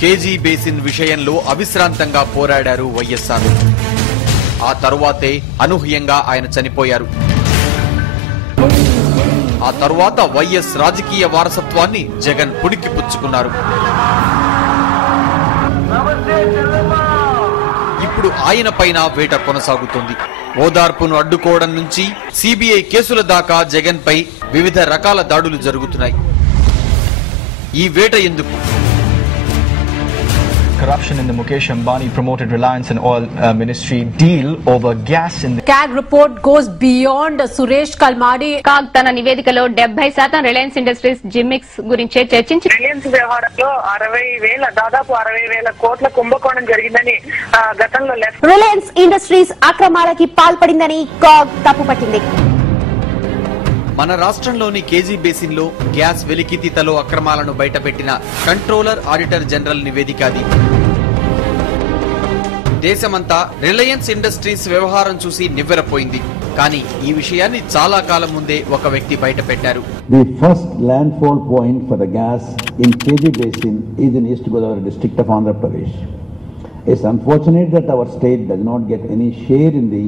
KG basin విషయంలో అవిశ్రాంతంగా పోరాడారు వైఎస్ఆర్. ఆ తరువాతే అనూహ్యంగా ఆయన చనిపోయారు. ఆ తరువాత వైఎస్ రాజకీయ వారసత్వాన్ని జగన్ పుడికి పుచ్చుకున్నారు. ఇప్పుడు ఆయన పైన వేట కొనసాగుతుంది. ఓదార్పును అడ్డుకోవడం నుంచి సిబిఐ కేసుల దాకా జగన్ పై వివిధ రకాల దాడులు జరుగుతున్నాయి. ఈ వేట ఎందుకు? Corruption in the Mukesh Ambani promoted Reliance and Oil Ministry deal over gas in the CAG report goes beyond Suresh Kalmadi. CAG తన నివేదికలో 70% రిలయన్స్ ఇండస్ట్రీస్ జిమిక్స్ గురించి చర్చించి రిలయన్స్ వ్యవహారంలో దాదాపు 60,000 కోట్ల కుంభకోణం జరిగిందని గతంలో రిలయన్స్ ఇండస్ట్రీస్ అక్రమాలకి పాల్పడిందని CAG తప్పుపట్టింది. మన రాష్ట్రంలోని కేజీ బేసిన్ లో గ్యాస్ వెలికితీతలో అక్రమాలను బయటపెట్టిన కంట్రోలర్ ఆడిటర్ జనరల్ నివేదిక అది. దేశమంతా రిలయన్స్ ఇండస్ట్రీస్ వ్యవహారం చూసి నివ్వెరపోయింది. కానీ ఈ విషయాన్ని చాలా కాలం ముందే ఒక వ్యక్తి బయటపెట్టారు. The first landfall point for the gas in KG Basin is in East Godavari district of Andhra Pradesh. It's unfortunate that our state does not get any share in the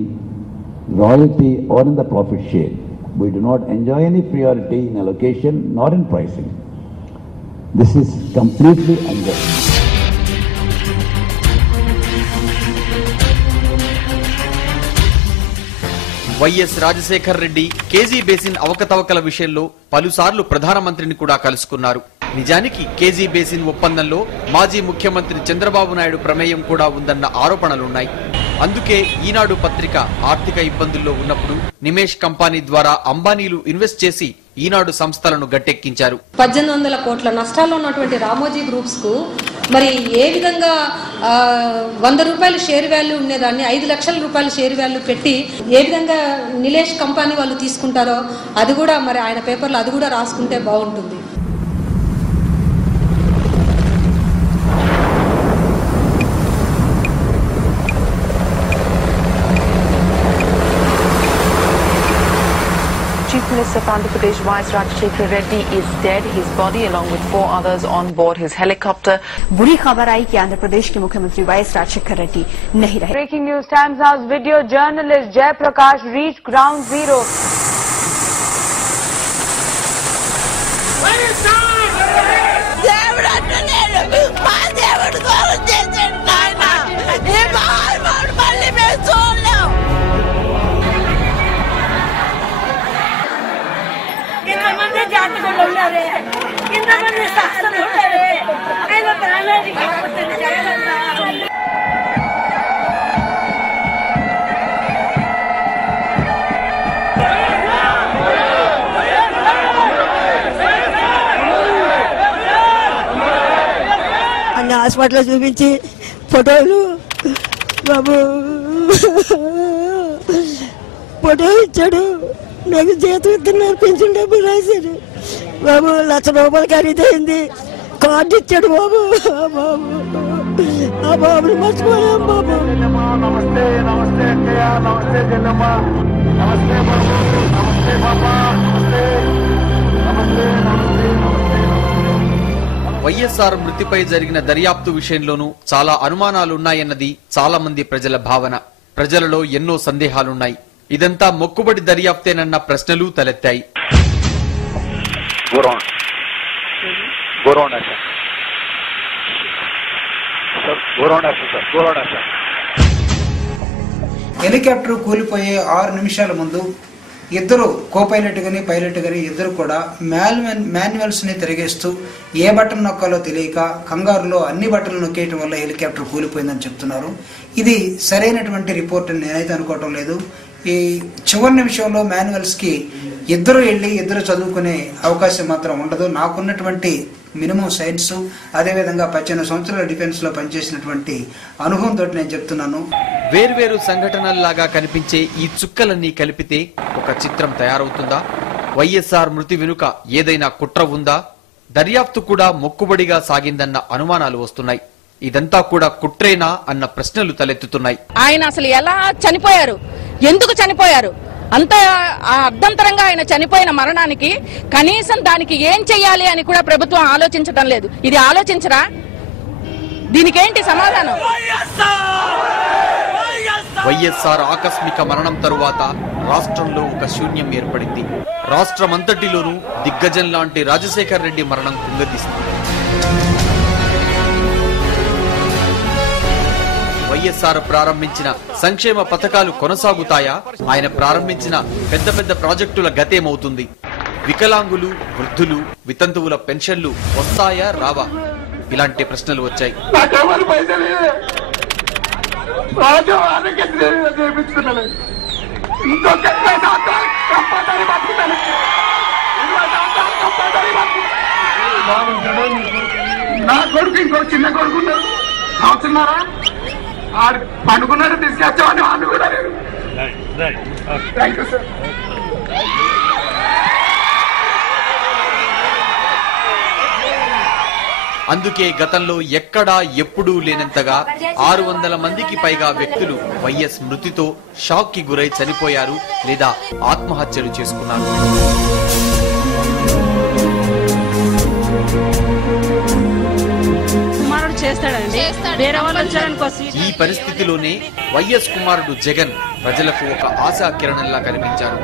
royalty or in the profit share. We do not enjoy any priority in allocation nor in pricing. This is completely unjust. YS Rajasekhar Reddy KG basin అవకతవకల విషయంలో పలుసార్లు ప్రధానమంత్రిని కూడా కలుసుకున్నారు. నిజానికి KG basin ఒప్పందంలో మాజీ ముఖ్యమంత్రి చంద్రబాబు నాయుడు ప్రమేయం కూడా ఉందన్న ఆరోపణలున్నాయి. అందుకే ఈనాడు పత్రిక ఆర్థిక ఇబ్బందుల్లో ఉన్నప్పుడు నిమేష్ కంపెనీ ద్వారా అంబానీలు ఇన్వెస్ట్ చేసి ఈనాడు సంస్థలను గట్టెక్కించారు. 1800 కోట్ల నష్టాల్లో ఉన్నటువంటి రామోజీ గ్రూప్స్ కు మరి ఏ విధంగా 100 రూపాయల షేర్ వాల్యూ ఉండేదాన్ని 5 లక్షల రూపాయల షేర్ వాల్యూ పెట్టి ఏ విధంగా నిలేష్ కంపెనీ వాళ్ళు తీసుకుంటారో అది కూడా మరి ఆయన పేపర్లో అది కూడా రాసుకుంటే బాగుంటుంది. Chief Minister of Andhra Pradesh Y.S. Rajashekar Reddy is dead. His body along with 4 others on board his helicopter. बुरी खबर आई कि आंध्र प्रदेश के मुख्यमंत्री वाईएस राजशेखर रेड्डी नहीं रहे. Breaking news: Times House video journalist Jay Prakash reached ground zero. అన్న hospital చూపించి ఫోటోలు బాబు ఫోటో ఇచ్చాడు. నాకు జీతం ఇస్తున్నారు, పెన్షన్ డబ్బులు రాశాడు బాబు. 1,00,000 రూపాయలు ఖరీదైంది. కార్డు ఇచ్చాడు బాబు. బాబు ఆ బాబుని మర్చిపోయాం బాబు. నమస్తే నమస్తే అక్కయ్య, నమస్తే చెల్లమ్మ, నమస్తే బాబు, నమస్తే బాబా, నమస్తే నమస్తే నమస్తే నమస్తే. వైఎస్ఆర్ మృతిపై జరిగిన దర్యాప్తు విషయంలోనూ చాలా అనుమానాలున్నాయన్నది చాలా మంది ప్రజల భావన. ప్రజలలో ఎన్నో సందేహాలున్నాయి. ఇదంతా మొక్కుబడి దర్యాప్తేనన్న ప్రశ్నలు తలెత్తాయి. హెలికాప్టర్ కూలిపోయే 6 నిమిషాల ముందు ఇద్దరు కో పైలట్ గాని పైలట్ గాని ఇద్దరు కూడా మాన్యువల్స్ ని తిరిగేస్తూ ఏ బటన్ నొక్కాలో తెలియక కంగారులో అన్ని బటన్లు నొక్కేయటం వల్ల హెలికాప్టర్ కూలిపోయిందని చెప్తున్నారు. ఇది సరైనటువంటి రిపోర్ట్ అని నేనైతే అనుకోవటం లేదు. ఈ చివరి నిమిషంలో మాన్యువల్స్ కి ఇద్దరు వెళ్ళి ఇద్దరు చదువుకునే అవకాశం మాత్రం ఉండదు. నాకున్నటువంటి మినిమం సైన్స్, అదేవిధంగా 18 సంవత్సరాల డిఫెన్స్ లో పనిచేసినటువంటి అనుభవంతో నేను చెప్తున్నాను. వేర్వేరు సంఘటనల్లాగా కనిపించే ఈ చుక్కలన్నీ కలిపితే ఒక చిత్రం తయారవుతుందా? వైఎస్ఆర్ మృతి వెనుక ఏదైనా కుట్ర ఉందా? దర్యాప్తు కూడా మొక్కుబడిగా సాగిందన్న అనుమానాలు వస్తున్నాయి. ఇదంతా కూడా కుట్రేనా అన్న ప్రశ్నలు తలెత్తుతున్నాయి. ఆయన అసలు ఎలా చనిపోయారు, ఎందుకు చనిపోయారు, అంత అర్ధంతరంగా ఆయన చనిపోయిన మరణానికి కనీసం దానికి ఏం చెయ్యాలి అని కూడా ప్రభుత్వం ఆలోచించడం లేదు. ఇది ఆలోచించరా? దీనికేంటి సమాధానం? వైఎస్ఆర్ ఆకస్మిక మరణం తరువాత రాష్ట్రంలో ఒక శూన్యం ఏర్పడింది. రాష్ట్రమంతటిలోనూ దిగ్గజం లాంటి రాజశేఖర్ రెడ్డి మరణం కుంగదీసింది. వైఎస్ఆర్ ప్రారంభించిన సంక్షేమ పథకాలు కొనసాగుతాయా? ఆయన ప్రారంభించిన పెద్ద పెద్ద ప్రాజెక్టుల గతేమవుతుంది? వికలాంగులు, వృద్ధులు, వితంతువుల పెన్షన్లు వస్తాయా రావా? ఇలాంటి ప్రశ్నలు వచ్చాయి. నా కొడుకు ఇంకో చిన్న కొడుకు సంవత్సరన్నారా ఆడు పండుకున్నాడు తీసుకొచ్చామని వాళ్ళు కూడా లేదు. Thank you sir. అందుకే గతంలో ఎక్కడా ఎప్పుడూ లేనంతగా 600 మందికి పైగా వ్యక్తులు వైఎస్ మృతితో షాక్ కి గురై చనిపోయారు లేదా ఆత్మహత్యలు చేసుకున్నారు. ఈ పరిస్థితిలోనే వైఎస్ కుమారుడు జగన్ ప్రజలకు ఒక ఆశా కిరణంలా కనిపించారు.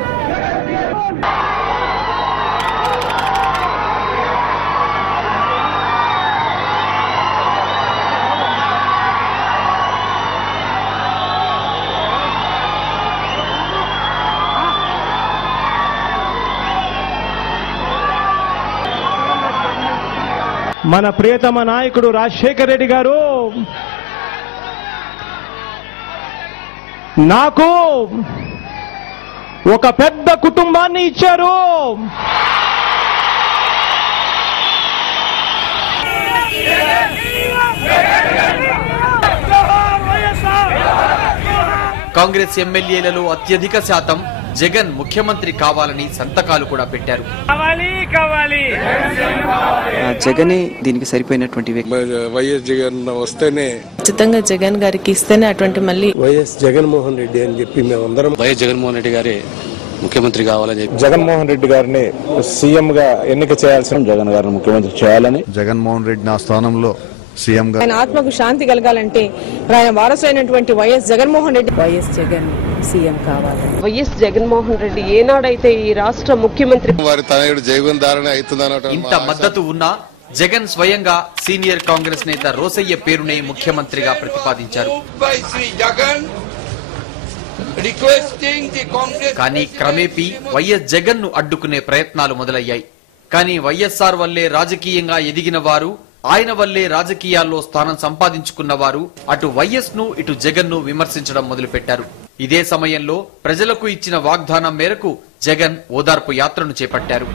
మన ప్రియతమ నాయకుడు రాజశేఖర్ రెడ్డి గారు నాకు ఒక పెద్ద కుటుంబాన్ని ఇచ్చారు. కాంగ్రెస్ ఎమ్మెల్యేలలో అత్యధిక శాతం జగన్ ముఖ్యమంత్రి కావాలని సంతకాలు కూడా పెట్టారు. జగనే దీనికి సరిపోయినటువంటి వ్యక్తి. వైఎస్ జగన్ వస్తేనే ఖచ్చితంగా జగన్ గారికి ఇస్తేనే అటువంటి మళ్ళీ వైఎస్ జగన్మోహన్ రెడ్డి అని చెప్పి మేమందరం వైఎస్ జగన్మోహన్ రెడ్డి గారే ముఖ్యమంత్రి కావాలని చెప్పి జగన్మోహన్ రెడ్డి గారిని సీఎం గా ఎన్నిక చేయాల్సిన జగన్ గారిని ముఖ్యమంత్రి చేయాలని జగన్మోహన్ రెడ్డి నా స్థానంలో సీఎం గా ఆయన ఆత్మకు శాంతి కలగాలంటే ఆయన వారసులైనటువంటి YS Jaganmohan Reddy YS Jagan CM కావాలి. వైఎస్ జగన్మోహన్ రెడ్డి ఏనాడైతే ఈ రాష్ట్ర ముఖ్యమంత్రి వారి తనయుడు జగన్ ధారణ అవుతుందన్న ఇంత మద్దతు ఉన్నా జగన్ స్వయంగా సీనియర్ కాంగ్రెస్ నేత రోసయ్య పేరునే ముఖ్యమంత్రిగా ప్రతిపాదించారు. కానీ క్రమేపీ వైఎస్ జగన్ ను అడ్డుకునే ప్రయత్నాలు మొదలయ్యాయి. కానీ వైఎస్ఆర్ వల్లే రాజకీయంగా ఎదిగిన వారు, ఆయన వల్లే రాజకీయాల్లో స్థానం సంపాదించుకున్న వారు అటు వైఎస్ ను ఇటు జగన్ ను విమర్శించడం మొదలుపెట్టారు. ఇదే సమయంలో ప్రజలకు ఇచ్చిన వాగ్దానం మేరకు జగన్ ఓదార్పు యాత్రను చేపట్టారు.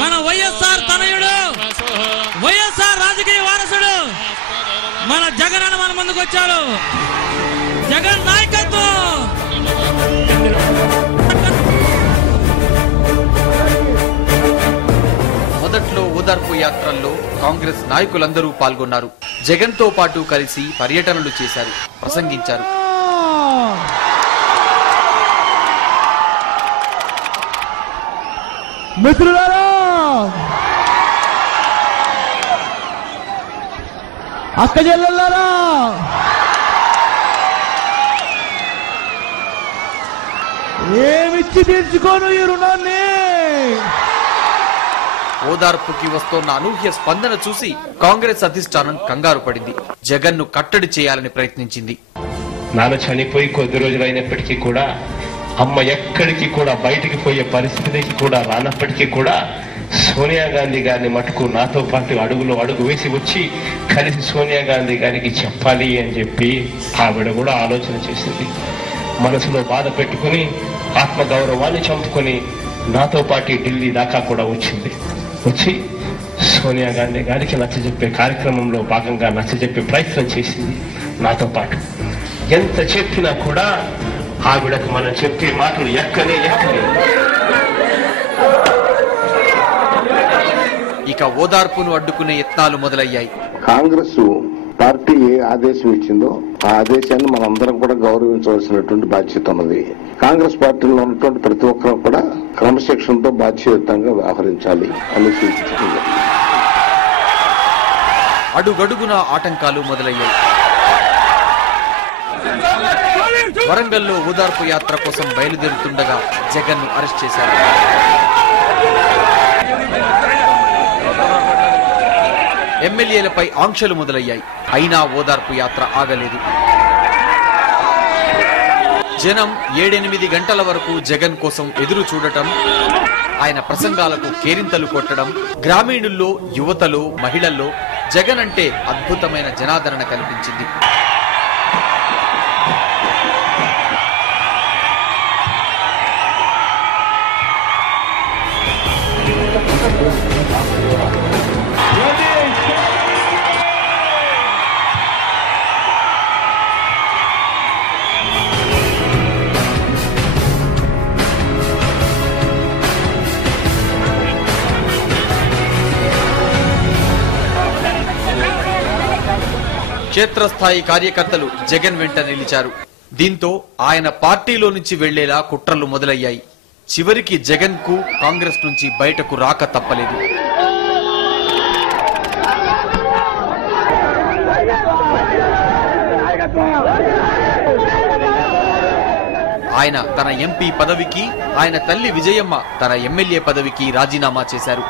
మన వైఎస్ఆర్ తనయుడు, వైఎస్ఆర్ రాజకీయ వారసుడు మన జగన్ అని మన ముందుకు వచ్చాడు. జగన్ నాయకత్వం. మొదట్లో ఓదార్పు యాత్రల్లో కాంగ్రెస్ నాయకులందరూ పాల్గొన్నారు. జగన్ తో పాటు కలిసి పర్యటనలు చేశారు, ప్రసంగించారు. మిత్రులారా, అక్క చెల్లెళ్ళారా, ఏమిచ్చి తీర్చుకోను ఈ రుణాన్ని. ఓదార్పుకి వస్తోన్న అనూహ్య స్పందన చూసి కాంగ్రెస్ అధిష్టానం కంగారు పడింది. జగన్ ను కట్టడి చేయాలని ప్రయత్నించింది. నాన్న చనిపోయి కొద్ది రోజులైనప్పటికీ కూడా అమ్మ ఎక్కడికి కూడా బయటికి పోయే పరిస్థితికి కూడా రానప్పటికీ కూడా సోనియా గాంధీ గారిని మటుకు నాతో పాటు అడుగులో అడుగు వేసి వచ్చి కలిసి సోనియా గాంధీ గారికి చెప్పాలి అని చెప్పి ఆవిడ కూడా ఆలోచన చేసింది. మనసులో బాధ పెట్టుకుని ఆత్మగౌరవాన్ని చంపుకొని నాతో పాటు ఢిల్లీ దాకా కూడా వచ్చింది. వచ్చి సోనియా గాంధీ గారికి నచ్చజెప్పే కార్యక్రమంలో భాగంగా నచ్చజెప్పే ప్రయత్నం చేసింది నాతో పాటు. ఎంత చెప్పినా కూడా ఆవిడకు మనం చెప్పే మాటలు ఎక్కనే. ఇక ఓదార్పును అడ్డుకునే యత్నాలు మొదలయ్యాయి. కాంగ్రెస్ పార్టీ ఏ ఆదేశం ఇచ్చిందో ఆ ఆదేశాన్ని మనందరం కూడా గౌరవించవలసినటువంటి బాధ్యత ఉన్నది. కాంగ్రెస్ పార్టీలో ఉన్నటువంటి ప్రతి ఒక్కరూ కూడా క్రమశిక్షణతో బాధ్యతంగా వ్యవహరించాలి అని సూచించింది. అడుగడుగున ఆటంకాలు మొదలయ్యాయి. వరంగల్లో ఓదార్పు యాత్ర కోసం బయలుదేరుతుండగా జగన్ ను అరెస్ట్ చేశారు. ఎమ్మెల్యేలపై ఆంక్షలు మొదలయ్యాయి. అయినా ఓదార్పు యాత్ర ఆగలేదు. జనం 7-8 గంటల వరకు జగన్ కోసం ఎదురు చూడటం, ఆయన ప్రసంగాలకు కేరింతలు కొట్టడం, గ్రామీణుల్లో, యువతలో, మహిళల్లో జగన్ అంటే అద్భుతమైన జనాదరణ కల్పించింది. క్షేత్రస్థాయి కార్యకర్తలు జగన్ వెంట నిలిచారు. దీంతో ఆయన పార్టీలో నుంచి వెళ్లేలా కుట్రలు మొదలయ్యాయి. చివరికి జగన్ కు కాంగ్రెస్ నుంచి బయటకు రాక తప్పలేదు. ఆయన తన ఎంపీ పదవికి, ఆయన తల్లి విజయమ్మ తన ఎమ్మెల్యే పదవికి రాజీనామా చేశారు.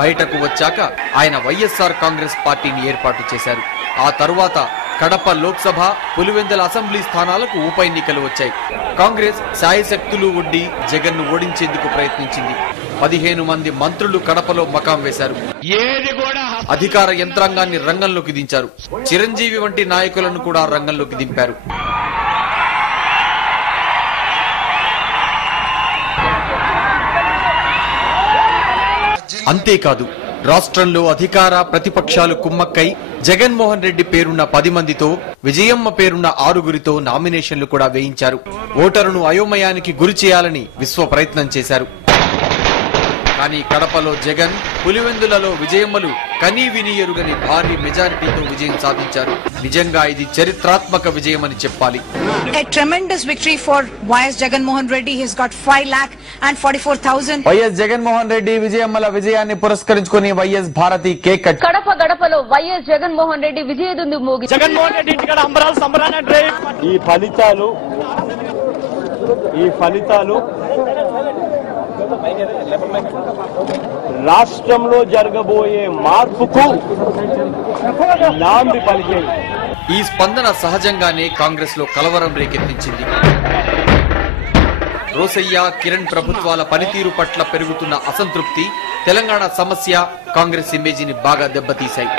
బయటకు వచ్చాక ఆయన వైఎస్ఆర్ కాంగ్రెస్ పార్టీని ఏర్పాటు చేశారు. ఆ తరువాత కడప లోక్సభ, పులివెందుల అసెంబ్లీ స్థానాలకు ఉప ఎన్నికలు వచ్చాయి. కాంగ్రెస్ శాయశక్తులు ఒడ్డి జగన్ ను ఓడించేందుకు ప్రయత్నించింది. 15 మంది మంత్రులు కడపలో మకాం వేశారు. అధికార యంత్రాంగాన్ని రంగంలోకి దించారు. చిరంజీవి వంటి నాయకులను కూడా రంగంలోకి దింపారు. అంతేకాదు, రాష్ట్రంలో అధికార ప్రతిపక్షాలు కుమ్మక్కై జగన్మోహన్ రెడ్డి పేరున్న 10 మందితో, విజయమ్మ పేరున్న 6గురితో నామినేషన్లు కూడా వేయించారు. ఓటరును అయోమయానికి గురి చేయాలని విశ్వ ప్రయత్నం చేశారు. కానీ కడపలో జగన్, పులివెందులలో విజయమ్మలు కనీ విని ఎరుగని భారీ మెజారిటీతో విజయం సాధించారు. నిజంగా ఇది చరిత్రాత్మక విజయమని చెప్పాలి. A tremendous victory for YS Jagan Mohan Reddy. He's got 5,44,000. YS Jaganmohan Reddy విజయమ్మల విజయాన్ని పురస్కరించుకుని YS Bharathi cake cut. Kadapa గడపలో వైఎస్ జగన్మోహన్ రెడ్డి విజయదుందు మోగి. జగన్మోహన్ రెడ్డి ఇంటికాడ అంబరాలు సంబరాలు. ఈ ఫలితాలు రాష్ట్రంలో జరగబోయే మార్పుకు నాంది పలికే. ఈ స్పందన సహజంగానే కాంగ్రెస్ లో కలవరం రేకెత్తించింది. రోసయ్య, కిరణ్ ప్రభుత్వాల పనితీరు పట్ల పెరుగుతున్న అసంతృప్తి, తెలంగాణ సమస్య కాంగ్రెస్ ఇమేజీని బాగా దెబ్బతీశాయి.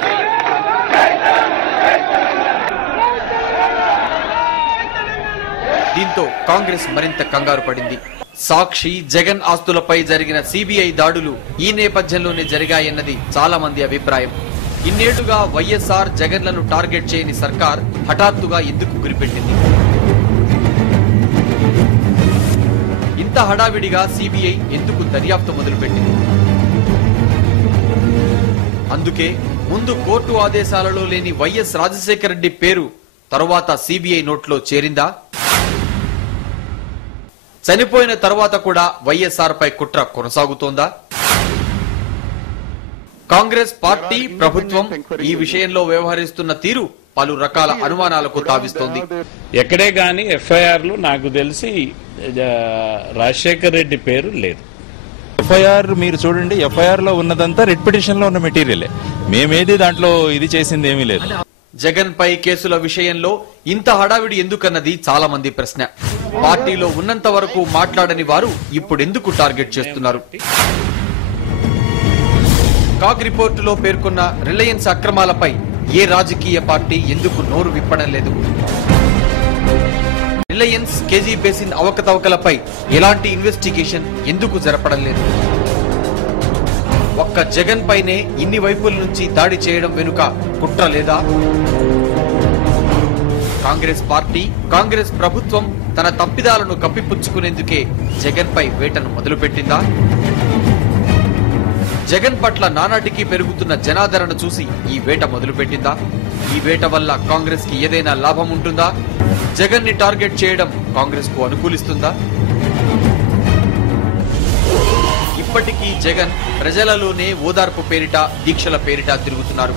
దీంతో కాంగ్రెస్ మరింత కంగారు పడింది. సాక్షి, జగన్ ఆస్తులపై జరిగిన సిబిఐ దాడులు ఈ నేపథ్యంలోనే జరిగాయన్నది చాలా మంది అభిప్రాయం. ఇన్నేళ్లుగా వైఎస్ఆర్, జగన్లను టార్గెట్ చేయని సర్కార్ హఠాత్తుగా ఎందుకు గురిపెట్టింది? ఇంత హడావిడిగా సిబిఐ ఎందుకు దర్యాప్తు మొదలుపెట్టింది? అందుకే ముందు కోర్టు ఆదేశాలలో లేని వైఎస్ రాజశేఖర రెడ్డి పేరు తరువాత సిబిఐ నోట్లో చేరిందా? చనిపోయిన తర్వాత కూడా వైఎస్ఆర్ పై కుట్ర కొనసాగుతోందా? కాంగ్రెస్ పార్టీ, ప్రభుత్వం ఈ విషయంలో వ్యవహరిస్తున్న తీరు పలు రకాల అనుమానాలకు తావిస్తోంది. ఎక్కడే గాని ఎఫ్ఐఆర్లు నాకు తెలిసి రాజశేఖర్ రెడ్డి పేరు లేదు. ఎఫ్ఐఆర్ మీరు చూడండి, ఎఫ్ఐఆర్ లో ఉన్నదంతా రెడ్ పిటిషన్ లో ఉన్న మెటీరియలే. మేమేది దాంట్లో ఇది చేసింది ఏమీ లేదు. జగన్ పై కేసుల విషయంలో ఇంత హడావిడి ఎందుకన్నది చాలా మంది ప్రశ్న. పార్టీలో ఉన్నంత వరకు మాట్లాడని వారు ఇప్పుడెందుకు టార్గెట్ చేస్తున్నారు? కాగ్ రిపోర్టులో పేర్కొన్న రిలయన్స్ అక్రమాలపై ఏ రాజకీయ పార్టీ ఎందుకు నోరు విప్పడం లేదు? రిలయన్స్, కేజీ బేసిన్ అవకతవకలపై ఎలాంటి ఇన్వెస్టిగేషన్ ఎందుకు జరపడం లేదు? ఒక్క జగన్ పైనే ఇన్ని వైపుల నుంచి దాడి చేయడం వెనుక కుట్ర లేదా? కాంగ్రెస్ పార్టీ, కాంగ్రెస్ ప్రభుత్వం తన తప్పిదాలను కప్పిపుచ్చుకునేందుకే జగన్ పై వేటను మొదలుపెట్టిందా? జగన్ పట్ల నానాటికి పెరుగుతున్న జనాదరణ చూసి ఈ వేట మొదలుపెట్టిందా? ఈ వేట వల్ల కాంగ్రెస్ కి ఏదైనా లాభం ఉంటుందా? జగన్ ని టార్గెట్ చేయడం కాంగ్రెస్ కు అనుకూలిస్తుందా? ఇప్పటికీ జగన్ ప్రజలలోనే ఓదార్పు పేరిట, దీక్షల పేరిట తిరుగుతున్నారు.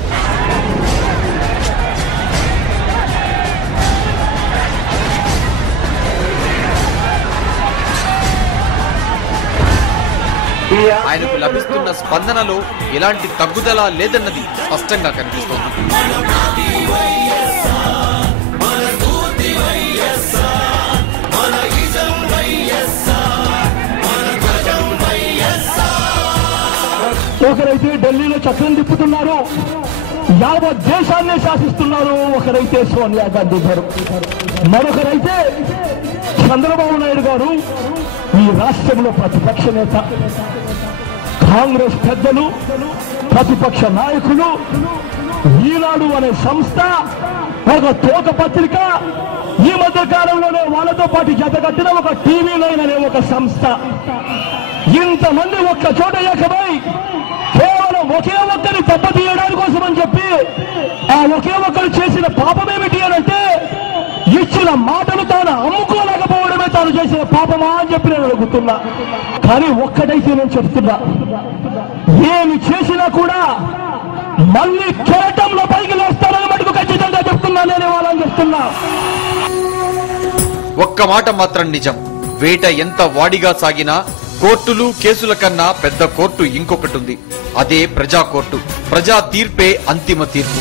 ఆయనకు లభిస్తున్న స్పందనలో ఎలాంటి తగ్గుదల లేదన్నది స్పష్టంగా కనిపిస్తోంది. ఒకరైతే ఢిల్లీలో చక్రం తిప్పుతున్నారు, యావత్ దేశాన్నే శాసిస్తున్నారు. ఒకరైతే సోనియా గాంధీ గారు, మరొకరైతే చంద్రబాబు నాయుడు గారు. ఈ రాష్ట్రంలో ప్రతిపక్ష నేత, కాంగ్రెస్ పెద్దలు, ప్రతిపక్ష నాయకులు, ఈనాడు అనే సంస్థ, ఒక తోక పత్రిక, ఈ మధ్య కాలంలోనే వాళ్ళతో పాటు జతకట్టిన ఒక TV9 అనే ఒక సంస్థ, ఇంతమంది ఒక్క చోట ఏకమై కేవలం ఒకే ఒక్కరి దెబ్బతీయడానికి కోసం అని చెప్పి ఆ ఒకే ఒక్కరు చేసిన పాపమేమిటి అనంటే ఇచ్చిన మాటలు తాను అమ్ముకోలేకపోవడమే తాను చేసిన పాపమా అని చెప్పి నేను అడుగుతున్నా. కానీ ఒక్కటైతే నేను చెప్తున్నా, ఏమి చేసినా కూడా మళ్ళీ కెరటంలో పైకి లేస్తారని మటుకు ఖచ్చితంగా చెప్తున్నా. నేను వాళ్ళని చెప్తున్నా. ఒక్క మాట మాత్రం నిజం, వేట ఎంత వాడిగా సాగినా కోర్టులు, కేసుల కన్నా పెద్ద కోర్టు ఇంకొకటి ఉంది. అదే ప్రజా కోర్టు. ప్రజా తీర్పే అంతిమ తీర్పు.